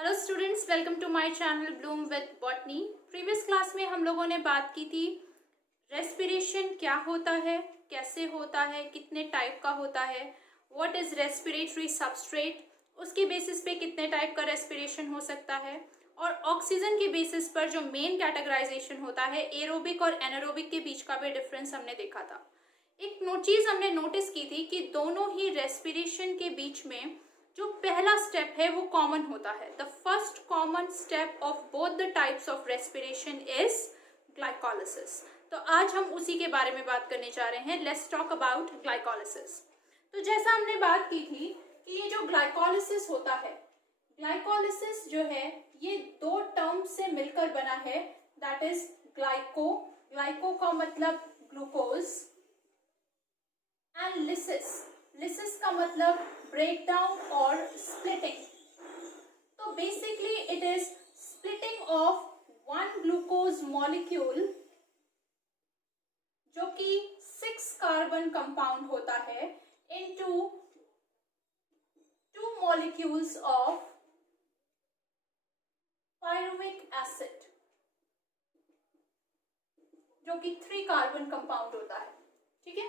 Hello students, welcome to my channel bloom with botany. Previous class में हम लोगों ने बात की थी रेस्पिरेशन क्या होता है, कैसे होता है, कितने टाइप का होता है, व्हाट इज रेस्पिरेटरी सबस्ट्रेट, उसके बेसिस पे कितने टाइप का रेस्पिरेशन हो सकता है, और ऑक्सीजन के बेसिस पर जो मेन कैटेगराइजेशन होता है एरोबिक और एनारोबिक के बीच का भी डिफरेंस हमने देखा था। एक चीज हमने नोटिस की थी कि दोनों ही रेस्पिरेशन के बीच में जो पहला स्टेप है वो कॉमन होता है। The first common step of both the types of respiration is glycolysis. तो आज हम उसी के बारे में बात करने जा रहे हैं। Let's talk about glycolysis. तो जैसा हमने बात की थी कि ये जो ग्लाइकोलिसिस होता है, ग्लाइकोलिसिस जो है ये दो टर्म से मिलकर बना है, दैट इज ग्लाइको, ग्लाइको का मतलब ग्लूकोज, एंड लिसिस, लिसिस का मतलब ब्रेक डाउन और स्प्लिटिंग। तो basically it is splitting of one glucose molecule जो कि 6 कार्बन कंपाउंड होता है into 2 molecules of pyruvic acid जो कि 3 कार्बन कंपाउंड होता है। ठीक है,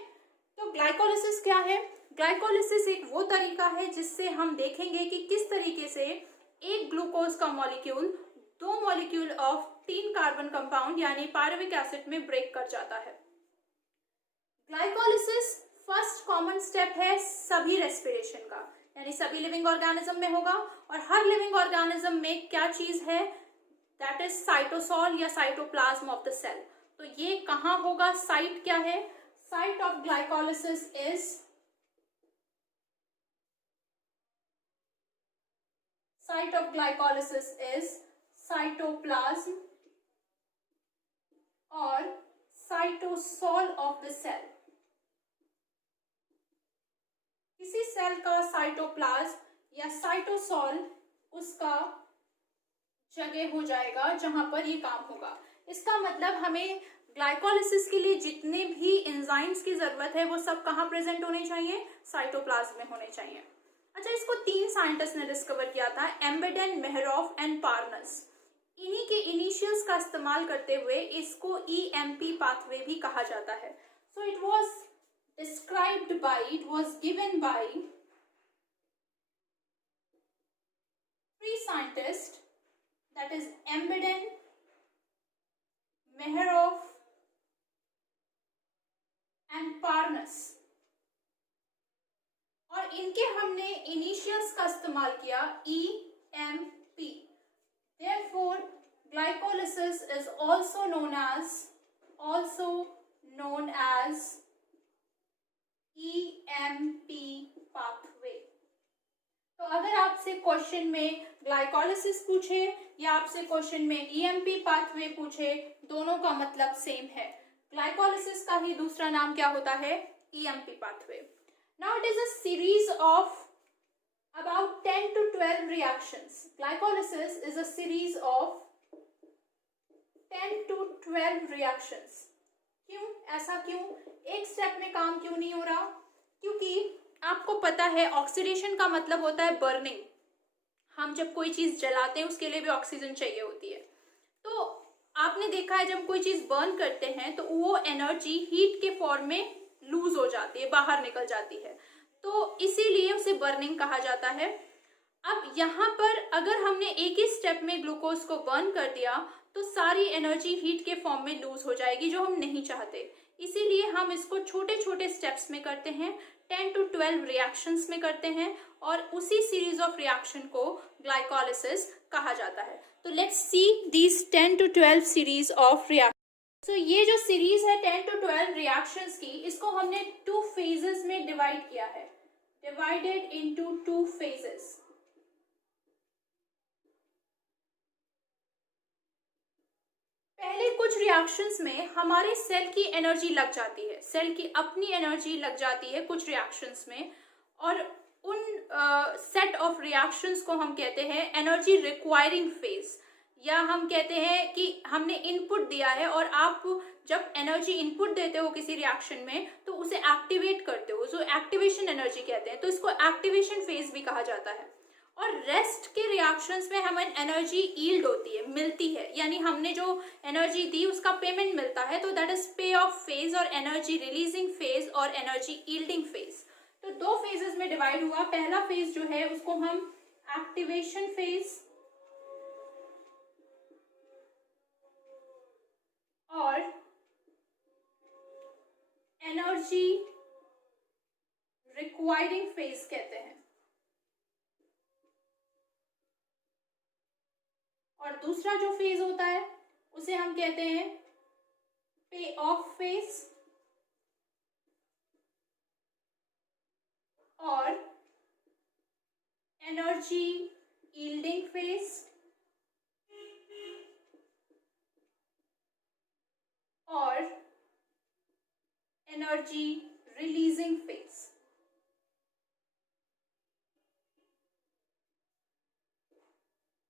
तो ग्लाइकोलिसिस क्या है? ग्लाइकोलिसिस एक वो तरीका है जिससे हम देखेंगे कि किस तरीके से एक ग्लूकोज का molecule 2 molecule of 3 carbon compound यानी पायरुविक एसिड में ब्रेक कर जाता है। ग्लाइकोलिसिस फर्स्ट कॉमन स्टेप है सभी रेस्पिरेशन का, यानी सभी लिविंग ऑर्गेनिज्म में होगा। और हर लिविंग ऑर्गेनिज्म में क्या चीज है? दैट इज साइटोसॉल या साइटोप्लाज्म ऑफ द सेल। तो ये कहाँ होगा? साइट क्या है? Site of glycolysis is cytoplasm और cytosol of the cell। किसी सेल का साइटोप्लाज्म या साइटोसॉल उसका जगह हो जाएगा जहां पर ये काम होगा। इसका मतलब हमें ग्लाइकोलिसिस के लिए जितने भी एंजाइम्स की जरूरत है वो सब कहाँ प्रेजेंट होने चाहिए? साइटोप्लाज्म में होने चाहिए। अच्छा, इसको 3 साइंटिस्ट ने डिस्कवर किया था, एम्बेडेन, मेहरॉफ एंड पार्नस। इन्हीं के इनिशियल्स का इस्तेमाल करते हुए इसको EMP पाथवे भी कहा जाता है। So it was described by, it was given by 3 scientist, that is Embden, Meyerhof and Parnas. और इनके हमने इनिशियल्स का इस्तेमाल किया EMP। Therefore, glycolysis is also known as EMP pathway। तो अगर आपसे क्वेश्चन में ग्लाइकोलिसिस पूछे या आपसे क्वेश्चन में EMP पाथवे पूछे, दोनों का मतलब सेम है। ग्लाइकोलिसिस का ही दूसरा नाम क्या होता है? EMP pathway। Now it is a series of about 10 to 12 reactions. Glycolysis is a series of 10 to 12 reactions. क्यों? ऐसा क्यों? एक स्टेप में काम क्यों नहीं हो रहा? क्योंकि आपको पता है ऑक्सीडेशन का मतलब होता है बर्निंग। हम जब कोई चीज जलाते हैं उसके लिए भी ऑक्सीजन चाहिए होती है। तो आपने देखा है जब कोई चीज बर्न करते हैं तो वो एनर्जी हीट के फॉर्म में लूज हो जाती है, बाहर निकल जाती है, तो इसीलिए उसे बर्निंग कहा जाता है। अब यहाँ पर अगर हमने एक ही स्टेप में ग्लूकोज को बर्न कर दिया तो सारी एनर्जी हीट के फॉर्म में लूज हो जाएगी, जो हम नहीं चाहते। इसीलिए हम इसको छोटे छोटे स्टेप्स में करते हैं, 10 to 12 रिएक्शंस में करते हैं, और उसी सीरीज ऑफ रिएक्शन को ग्लाइकोलिसिस कहा जाता है। तो let's see these 10 to 12 series of reaction. तो ये जो सीरीज है 10 to 12 रिएक्शंस की, इसको हमने 2 फेजेस में डिवाइड किया है, डिवाइडेड इनटू 2 फेजेस। पहले कुछ रिएक्शंस में हमारे सेल की एनर्जी लग जाती है, सेल की अपनी एनर्जी लग जाती है कुछ रिएक्शंस में, और उन सेट ऑफ रिएक्शंस को हम कहते हैं एनर्जी रिक्वायरिंग फेज, या हम कहते हैं कि हमने इनपुट दिया है और आप जब एनर्जी इनपुट देते हो किसी रिएक्शन में तो उसे एक्टिवेट करते हो, जो एक्टिवेशन एनर्जी कहते हैं, तो इसको एक्टिवेशन फेज भी कहा जाता है। और रेस्ट के रिएक्शंस में हमें एनर्जी यील्ड होती है, मिलती है, यानी हमने जो एनर्जी दी उसका पेमेंट मिलता है, तो दैट इज पे ऑफ फेज और एनर्जी रिलीजिंग फेज और एनर्जी यील्डिंग फेज। तो दो फेजेस में डिवाइड हुआ। पहला फेज जो है उसको हम एक्टिवेशन फेज और एनर्जी रिक्वायरिंग फेज कहते हैं, और दूसरा जो फेज होता है उसे हम कहते हैं पे ऑफ फेज और एनर्जी यील्डिंग फेज और एनर्जी रिलीजिंग फेज।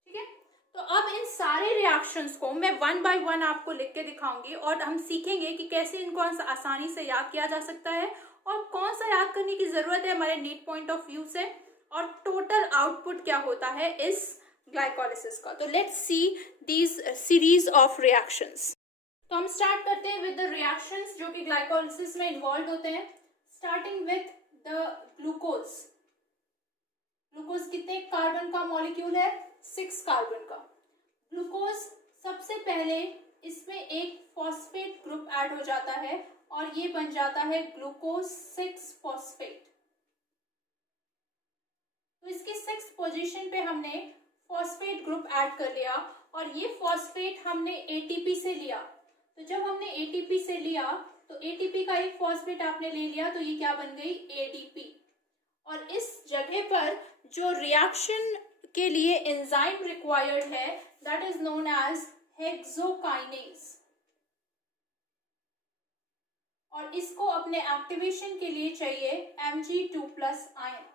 ठीक है, तो अब इन सारे रिएक्शंस को मैं वन बाय वन आपको लिख के दिखाऊंगी और हम सीखेंगे कि कैसे इनको आसानी से याद किया जा सकता है और कौन सा याद करने की जरूरत है हमारे नीट पॉइंट ऑफ व्यू से, और टोटल आउटपुट क्या होता है इस ग्लाइकोलिसिस का। तो let's see these series of reactions. तो हम स्टार्ट करते हैं विद द रिएक्शंस जो कि ग्लाइकोलिसिस में इन्वॉल्व होते हैं, starting with the glucose. Glucose कितने कार्बन का मॉलिक्यूल है? 6 कार्बन का। ग्लूकोज सबसे पहले इसमें एक फॉस्फेट ग्रुप ऐड हो जाता है और ये बन जाता है ग्लूकोज 6 फॉस्फेट। तो इसकी 6 पोजीशन पे हमने फॉस्फेट ग्रुप ऐड कर लिया और ये फॉस्फेट हमने एटीपी से लिया। तो जब हमने एटीपी से लिया तो एटीपी का एक फॉस्फेट आपने ले लिया, तो ये क्या बन गई? एडीपी। और इस जगह पर जो रिएक्शन के लिए एंजाइम रिक्वायर्ड है that is known as hexokinase, और इसको अपने एक्टिवेशन के लिए चाहिए Mg2+ आयन।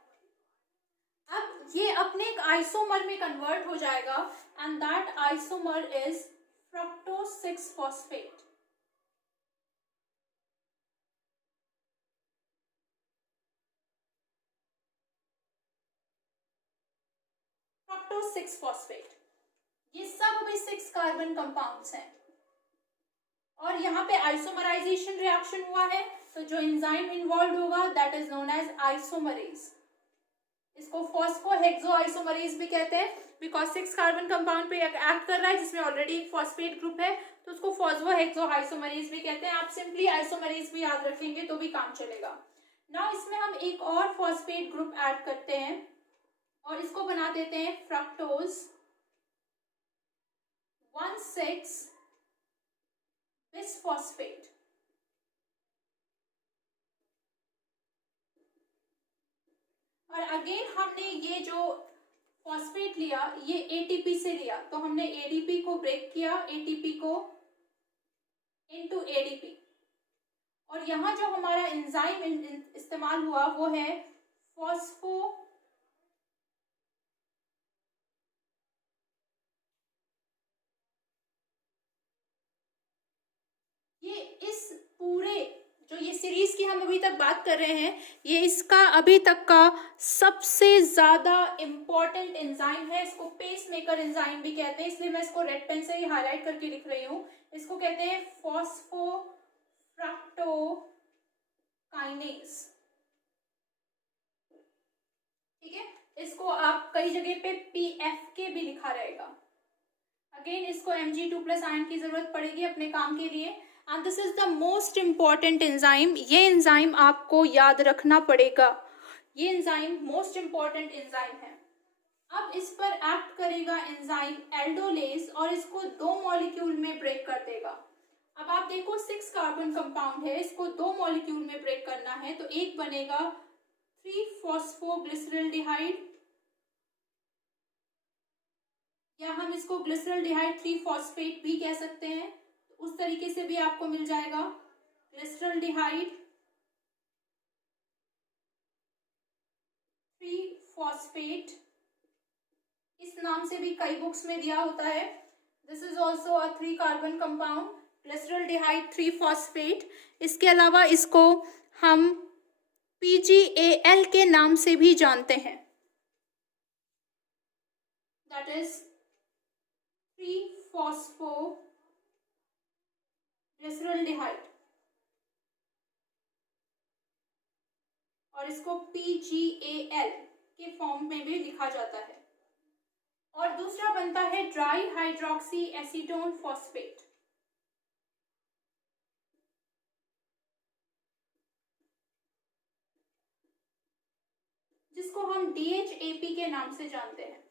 अब ये अपने एक आइसोमर में कन्वर्ट हो जाएगा and that isomer is fructose 6 phosphate. Fructose 6 phosphate, ये सब अभी 6 कार्बन कंपाउंड्स हैं और यहाँ पे आइसोमराइजेशन रिएक्शन हुआ है, तो जो एंजाइम इन्वॉल्व होगा that is known as isomerase. इसको फॉस्फोहेक्सो आइसोमरेज भी कहते हैं बिकॉज 6 कार्बन कंपाउंड पे एक्ट कर रहा है जिसमें ऑलरेडी एक फॉस्फेट ग्रुप है, तो उसको फॉस्फोहेक्सो आइसोमरेज भी कहते हैं। आप सिंपली आइसोमरेज भी याद रखेंगे तो भी काम चलेगा। नाउ इसमें हम एक और फॉस्फेट ग्रुप ऐड करते हैं और इसको बना देते हैं फ्रक्टोज 1,6 बिसफॉस्फेट। और अगेन हमने ये जो फॉस्फेट लिया ये एटीपी से लिया, तो हमने एडीपी को ब्रेक किया, एटीपी को इनटू एडीपी, और यहाँ जो हमारा एंजाइम इस्तेमाल हुआ वो है फॉस्फो ये इस पूरे जो ये सीरीज की हम अभी तक बात कर रहे हैं ये इसका अभी तक का सबसे ज्यादा इंपॉर्टेंट एंजाइम है। इसको पेस मेकर एंजाइम भी कहते हैं, इसलिए मैं इसको रेड पेन से ही हाईलाइट करके लिख रही हूँ। इसको कहते हैं फॉस्फोफ्रक्टोकाइनेज। ठीक है, इसको आप कई जगह पे PFK भी लिखा रहेगा। अगेन इसको Mg2+ आयन की जरूरत पड़ेगी अपने काम के लिए and this is the most important enzyme. ये एंजाइम आपको याद रखना पड़ेगा, ये एंजाइम मोस्ट इंपॉर्टेंट एंजाइम है। अब इस पर एक्ट करेगा एंजाइम एल्डोलेज और इसको 2 मॉलिक्यूल में ब्रेक कर देगा। अब आप देखो 6 कार्बन कंपाउंड है, इसको 2 मॉलिक्यूल में ब्रेक करना है, तो एक बनेगा 3-फॉस्फोग्लिसरल्डिहाइड, या हम इसको ग्लिसरल्डिहाइड 3-फॉस्फेट भी कह सकते हैं, उस तरीके से भी आपको मिल जाएगा। ग्लिसरल्डिहाइड 3-फॉस्फेट, इस नाम से भी कई बुक्स में दिया होता है। This is also a 3 carbon compound, glyceraldehyde three phosphate. इसके अलावा इसको हम PgAl के नाम से भी जानते हैं। that is 3-phosphoglyceraldehyde, और इसको PgAl के फॉर्म में भी लिखा जाता है। और दूसरा बनता है ड्राई हाइड्रोक्सी एसीटोन फॉस्फेट, जिसको हम DHAP के नाम से जानते हैं।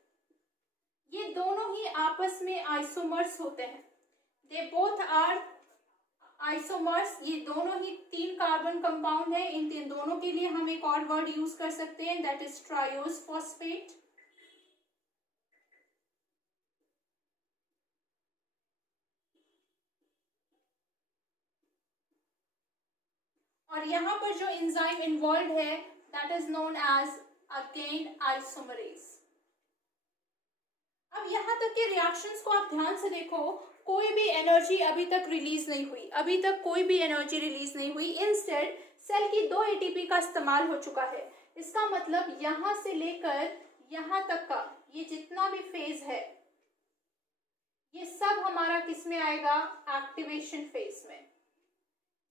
ये दोनों ही आपस में आइसोमर्स होते हैं। They both are isomers. ये दोनों ही 3 कार्बन कंपाउंड है। इन तीन दोनों के लिए हम एक और वर्ड यूज कर सकते हैं, दैट इज ट्रायोज फॉस्फेट। और यहाँ पर जो एंजाइम इन्वॉल्व है that is known as again isomerase. अब यहाँ तक के रिएक्शंस को आप ध्यान से देखो, कोई भी एनर्जी अभी तक रिलीज नहीं हुई, अभी तक कोई भी एनर्जी रिलीज नहीं हुई। इंस्टेड सेल की 2 ATP का इस्तेमाल हो चुका है। इसका मतलब यहाँ से लेकर यहाँ तक का ये जितना भी फेज है ये सब हमारा किस में आएगा, एक्टिवेशन फेज में,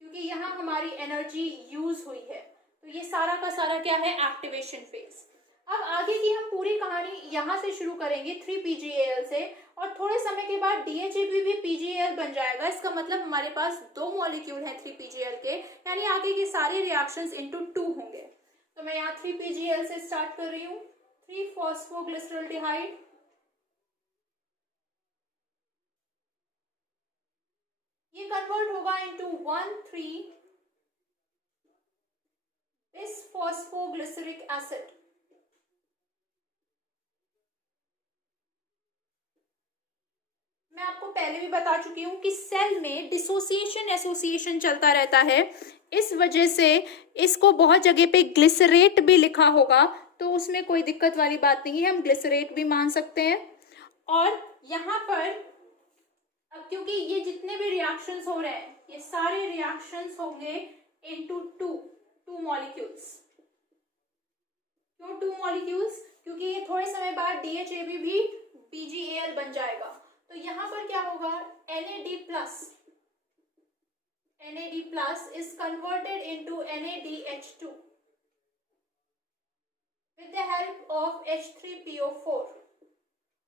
क्योंकि यहाँ हमारी एनर्जी यूज हुई है। तो ये सारा का सारा क्या है, एक्टिवेशन फेज। अब आगे की हम पूरी कहानी यहाँ से शुरू करेंगे 3-PgAl से, और थोड़े समय के बाद DHAP भी PgAl बन जाएगा। इसका मतलब हमारे पास 2 मॉलिक्यूल हैं 3-PgAl के, यानी आगे के सारे रिएक्शंस इनटू 2 होंगे। तो मैं यहाँ 3-PgAl से स्टार्ट कर रही हूँ। 3-phosphoglyceraldehyde, ये कन्वर्ट होगा इनटू 1,3-bis-phosphoglyceric acid। मैं आपको पहले भी बता चुकी हूँ कि सेल में डिसोसिएशन एसोसिएशन चलता रहता है, इस वजह से इसको बहुत जगह पे ग्लिसरेट भी लिखा होगा, तो उसमें कोई दिक्कत वाली बात नहीं है, हम ग्लिसरेट भी मान सकते हैं। और यहाँ पर अब क्योंकि ये जितने भी रिएक्शंस हो रहे हैं ये सारे रिएक्शंस होंगे इनटू 2 मॉलिक्यूल्स। क्यों 2 मॉलिक्यूल्स? क्योंकि ये थोड़े समय बाद DHAP भी PgAl बन जाएगा। तो यहाँ पर क्या होगा, NAD plus is converted into NADH2 with the help of H3PO4,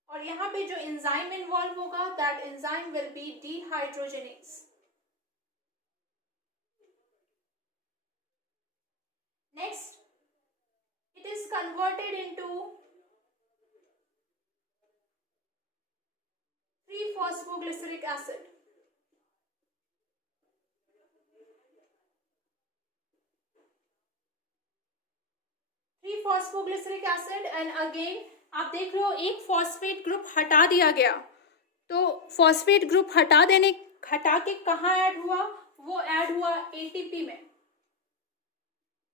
और यहाँ पे जो एंजाइम इन्वॉल्व होगा that enzyme will be dehydrogenase। Next, it is converted into 3-phosphoglyceric acid। phosphoglyceric acid and again आप देख लो एक फॉस्फेट ग्रुप हटा दिया गया, तो फॉस्फेट ग्रुप हटा के कहाँ ऐड हुआ, वो ऐड हुआ ATP में।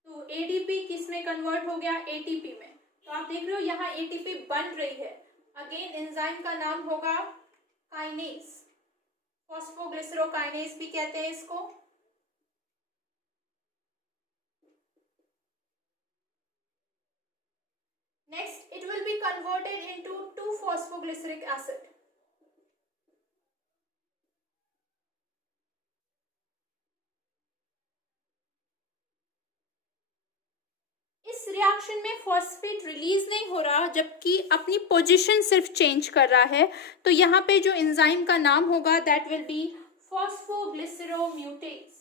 तो ADP किस में कन्वर्ट हो गया, ATP में। तो आप देख रहे हो यहाँ ATP बन रही है। अगेन एंजाइम का नाम होगा काइनेज, फॉस्फोग्लिसरोकाइनेज भी कहते हैं इसको। Next, it will be converted into 2-phosphoglyceric acid। इस रिएक्शन में फॉस्फेट रिलीज नहीं हो रहा, जबकि अपनी पोजीशन सिर्फ चेंज कर रहा है। तो यहाँ पे जो एंजाइम का नाम होगा that will be phosphoglyceromutase.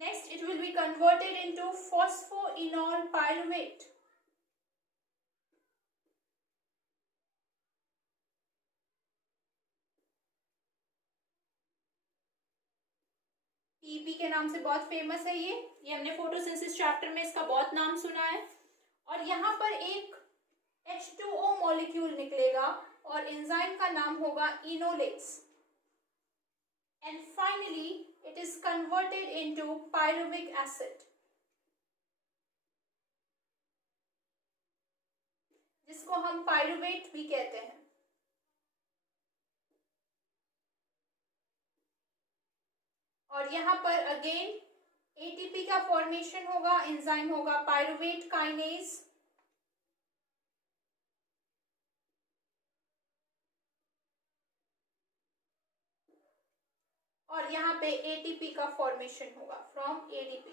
Next, it will be converted into phosphoenol pyruvate। PEP के नाम से बहुत फेमस है ये हमने फोटोसिंथेसिस चैप्टर में इसका बहुत नाम सुना है। और यहाँ पर एक H2O मॉलिक्यूल निकलेगा और एंजाइम का नाम होगा enolase. And finally, it is converted into pyruvic acid, जिसको हम पाइरुवेट भी कहते हैं। और यहाँ पर अगेन एटीपी का फॉर्मेशन होगा, एंजाइम होगा पायरुवेट काइनेज, और यहाँ पे एटीपी का फॉर्मेशन होगा फ्रॉम एडीपी।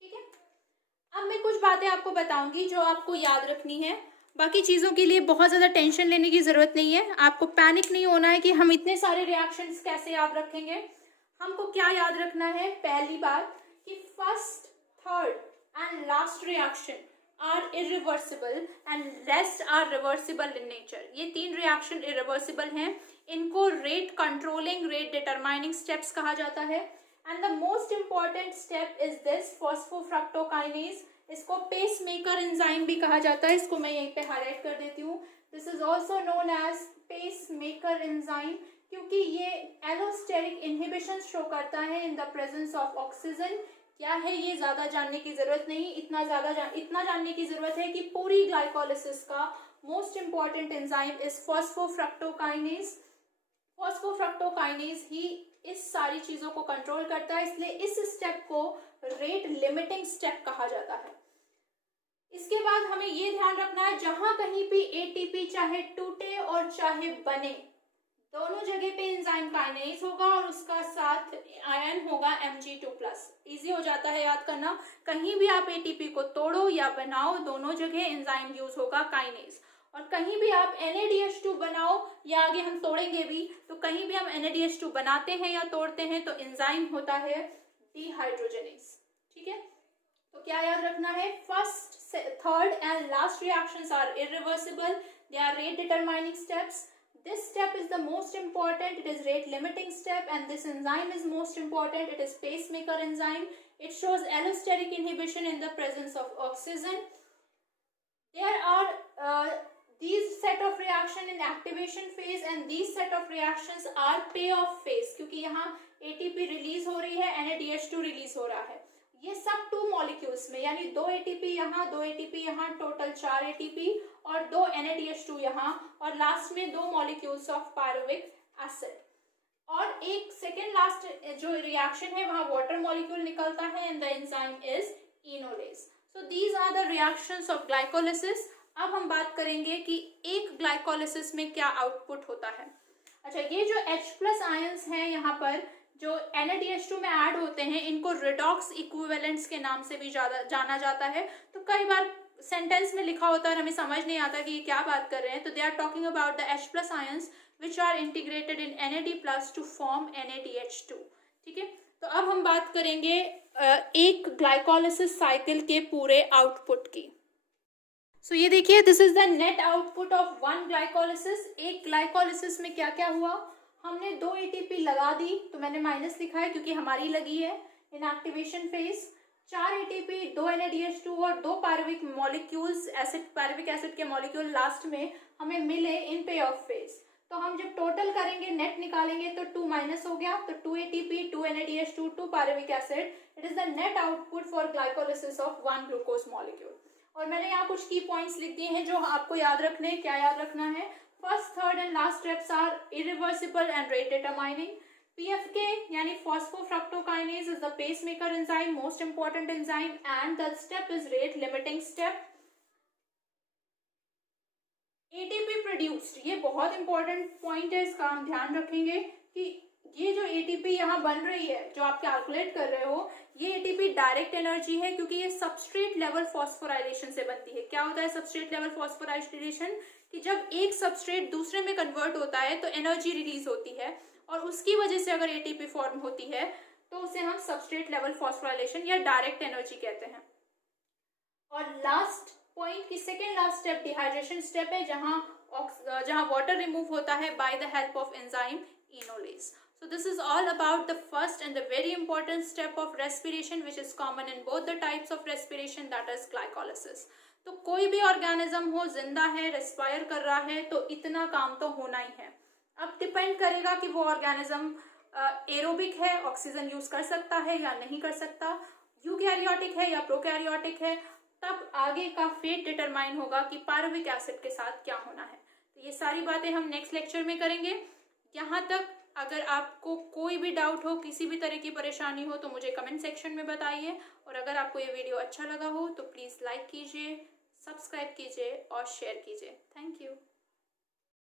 ठीक है, अब मैं कुछ बातें आपको बताऊंगी जो आपको याद रखनी है। बाकी चीज़ों के लिए बहुत ज़्यादा टेंशन लेने की ज़रूरत नहीं है, आपको पैनिक नहीं होना है कि हम इतने सारे रिएक्शंस कैसे याद रखेंगे। हमको क्या याद रखना है, पहली बात कि first, third and last reaction are irreversible and rest are reversible in nature. ये 3 रिएक्शन इरिवर्सिबल हैं, इनको rate controlling, rate determining steps कहा जाता है। And the most important step is this phosphofructokinase. इसको पेस मेकर एंजाइम भी कहा जाता है, इसको मैं यहीं पे हाईलाइट कर देती हूँ। This is also known as pacemaker enzyme, क्योंकि ये एलोस्टेरिक इनहिबिशन शो करता है in the presence of oxygen. क्या है ये ज़्यादा जानने की ज़रूरत नहीं, इतना जानने की ज़रूरत है कि पूरी ग्लाइकोलिसिस का most important enzyme is phosphofructokinase. Phosphofructokinase ही इस सारी चीज़ों को कंट्रोल करता है, इसलिए इस स्टेप को रेट लिमिटिंग स्टेप कहा जाता है। इसके बाद हमें ये ध्यान रखना है, जहां कहीं भी एटीपी चाहे टूटे और चाहे बने, दोनों जगह पे एंजाइम काइनेज होगा और उसका साथ आयन होगा Mg2+। इजी हो जाता है याद करना, कहीं भी आप एटीपी को तोड़ो या बनाओ, दोनों जगह एंजाइम यूज होगा काइनेज। और कहीं भी आप NADH2 बनाओ, या आगे हम तोड़ेंगे भी, तो कहीं भी हम NADH2 बनाते हैं या तोड़ते हैं तो एंजाइम होता है डिहाइड्रोजनेज। ठीक है, तो क्या याद रखना है, first, third and last reactions are irreversible, they are rate determining steps. This step is the most important, it is rate limiting step, and this enzyme is most important, it is pacemaker enzyme. It shows allosteric inhibition in the presence of oxygen. There are these set of reaction in activation phase and these set of reactions are payoff phase, क्योंकि यहाँ ATP release हो रही है, NADH2 release हो रहा है। ये सब 2 मॉलिक्यूल्स में, यानी 2 ATP यहाँ, 2 ATP यहाँ, टोटल 4 ATP और 2 NADH2 यहाँ, और लास्ट में 2 मॉलिक्यूल्स ऑफ पायरुविक एसिड। और एक सेकेंड लास्ट जो रिएक्शन है वहाँ वाटर मॉलिक्यूल निकलता है and the enzyme is enolase. So these are the reactions of glycolysis. अब हम बात करेंगे कि एक ग्लाइकोलिसिस में क्या आउटपुट होता है। अच्छा, ये जो H+ आयंस हैं यहाँ पर जो NADH2 में ऐड होते हैं, इनको रिडॉक्स इक्विवेलेंट्स के नाम से भी जाना जाता है। तो कई बार सेंटेंस में लिखा होता है और हमें समझ नहीं आता कि ये क्या बात कर रहे हैं, तो they are talking about the H+ ions which are integrated in NAD+ to form NADH2। ठीक है, तो अब हम बात करेंगे एक ग्लाइकोलिसिस साइकिल के पूरे आउटपुट की। सो ये देखिए, this is the net output of 1 glycolysis. एक ग्लाइकोलिसिस में क्या क्या हुआ, हमने 2 ATP लगा दी, तो मैंने माइनस लिखा है क्योंकि हमारी लगी है इन एक्टिवेशन फेज। 4 ATP, 2 NADH2 और 2 पायरुविक मॉलिक्यूल्स, पायरुविक एसिड के मॉलिक्यूल लास्ट में हमें मिले इन पे ऑफ फेज। तो हम जब टोटल करेंगे, नेट निकालेंगे, तो 2 माइनस हो गया, तो 2 ATP, 2 NADH2, 2 pyruvic acid, it is the net output for glycolysis of 1 glucose molecule. और मैंने यहाँ कुछ की पॉइंट्स लिख दिए हैं जो आपको याद रखने हैं। क्या याद रखना है, first, third and last steps are irreversible and rate determining. PFK यानी phosphofructokinase is the pacemaker enzyme, most important enzyme, and the step is rate limiting step. ATP produced, ये बहुत इंपॉर्टेंट पॉइंट है, इसका हम ध्यान रखेंगे कि ये जो ATP यहाँ बन रही है, जो आप कैलकुलेट कर रहे हो, ये ATP डायरेक्ट एनर्जी है क्योंकि ये सबस्ट्रेट लेवल फॉस्फोराइलेशन से बनती है। क्या होता है सबस्ट्रेट लेवल फॉस्फोराइलेशन, कि जब एक सबस्ट्रेट दूसरे में कन्वर्ट होता है तो एनर्जी रिलीज होती है, और उसकी वजह से अगर ATP फॉर्म होती है तो उसे हम सबस्ट्रेट लेवल फॉस्फोराइलेशन या डायरेक्ट एनर्जी कहते हैं। और लास्ट पॉइंट की second last step dehydration step है, जहां वाटर रिमूव होता है by the help of enzyme enolase. So this is all about the first and the very important step of respiration which is common in both the types of respiration, that is glycolysis. तो कोई भी organism हो, जिंदा है, respire कर रहा है, तो इतना काम तो होना ही है। अब डिपेंड करेगा कि वो ऑर्गेनिज्म एरोबिक है, ऑक्सीजन यूज कर सकता है या नहीं कर सकता, यूकैरियोटिक है या प्रोकैरियोटिक है, तब आगे का फेट डिटरमाइन होगा कि पायरुविक एसिड के साथ क्या होना है। तो ये सारी बातें हम नेक्स्ट लेक्चर में करेंगे। यहाँ तक अगर आपको कोई भी डाउट हो, किसी भी तरह की परेशानी हो तो मुझे कमेंट सेक्शन में बताइए। और अगर आपको ये वीडियो अच्छा लगा हो तो प्लीज़ लाइक कीजिए, सब्सक्राइब कीजिए और शेयर कीजिए। Thank you.